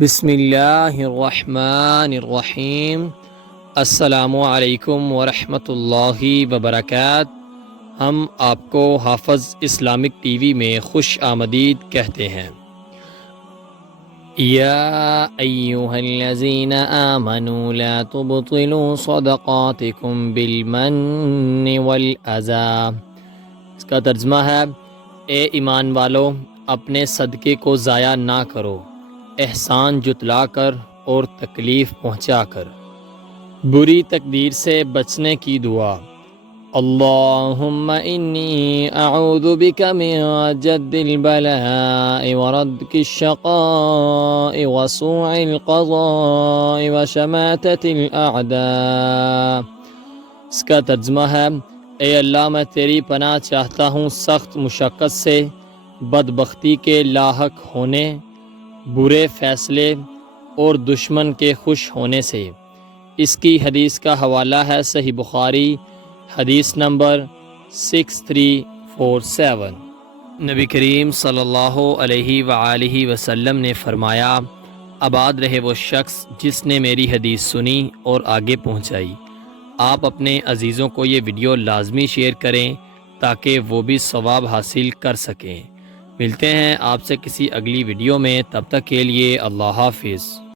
بسم اللہ الرحمن الرحیم۔ السلام علیکم ورحمۃ اللہ وبرکاتہ۔ ہم آپ کو حافظ اسلامک ٹی وی میں خوش آمدید کہتے ہیں۔ یا ایہا الذین آمنوا لا تبطلوا صدقاتکم بالمن والأذی۔ اس کا ترجمہ ہے، اے ایمان والو، اپنے صدقے کو ضائع نہ کرو، احسان جتلا کر اور تکلیف پہنچا کر۔ بری تقدیر سے بچنے کی دعا۔ اللہم انی اعوذ بک من جد البلاء وردک الشقاء وسوء القضاء وشماتة الاعداء۔ اس کا ترجمہ ہے، اے اللہ، میں تیری پناہ چاہتا ہوں سخت مشقت سے، بدبختی کے لاحق ہونے، برے فیصلے اور دشمن کے خوش ہونے سے۔ اس کی حدیث کا حوالہ ہے صحیح بخاری، حدیث نمبر 6347۔ نبی کریم صلی اللہ علیہ وآلہ وسلم نے فرمایا، آباد رہے وہ شخص جس نے میری حدیث سنی اور آگے پہنچائی۔ آپ اپنے عزیزوں کو یہ ویڈیو لازمی شیئر کریں تاکہ وہ بھی ثواب حاصل کر سکیں۔ ملتے ہیں آپ سے کسی اگلی ویڈیو میں، تب تک کے لیے اللہ حافظ۔